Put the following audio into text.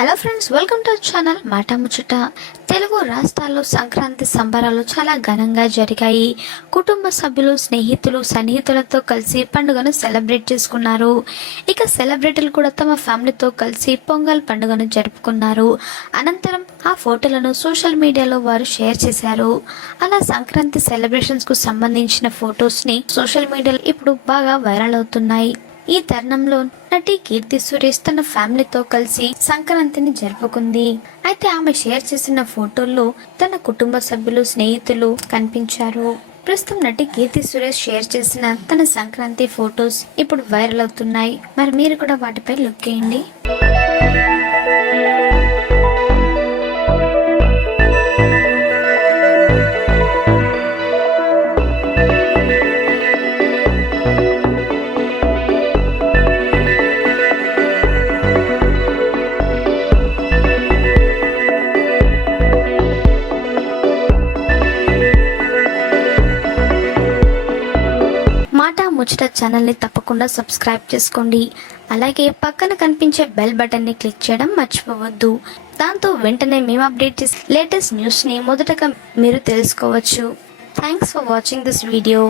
Hello friends, welcome to channel మాట ముచ్చట. తెలుగు రాష్ట్రాల్లో సంక్రాంతి సంబరాలు చాలా ఘనంగా జరిగాయి. కుటుంబ సభ్యులు, స్నేహితులు, సన్నిహితులతో కలిసి పండుగను సెలబ్రేట్ చేసుకున్నారు. ఇక సెలబ్రిటీలు కూడా తమ ఫ్యామిలీతో కలిసి పొంగల్ పండుగను జరుపుకున్నారు. అనంతరం ఆ ఫోటోలను సోషల్ మీడియాలో వారు షేర్ చేశారు. అలా సంక్రాంతి సెలబ్రేషన్స్కు సంబంధించిన ఫొటోస్ని సోషల్ మీడియాలో ఇప్పుడు బాగా వైరల్ అవుతున్నాయి. ఈ తరుణంలో నటి కీర్తి సురేష్ తన ఫ్యామిలీతో కలిసి సంక్రాంతిని జరుపుకుంది. అయితే ఆమె షేర్ చేసిన ఫోటోల్లో తన కుటుంబ సభ్యులు, స్నేహితులు కనిపించారు. ప్రస్తుతం నటి కీర్తి సురేష్ షేర్ చేసిన తన సంక్రాంతి ఫొటోస్ ఇప్పుడు వైరల్ అవుతున్నాయి. మరి మీరు కూడా వాటిపై లుక్ వేయండి. మాట ముచ్చట ఛానల్ని తప్పకుండా సబ్స్క్రైబ్ చేసుకోండి. అలాగే పక్కన కనిపించే బెల్ బటన్ని క్లిక్ చేయడం మర్చిపోవద్దు. దాంతో వెంటనే మేము అప్డేట్ చేసే లేటెస్ట్ న్యూస్ని మొదటగా మీరు తెలుసుకోవచ్చు. Thanks for watching this video.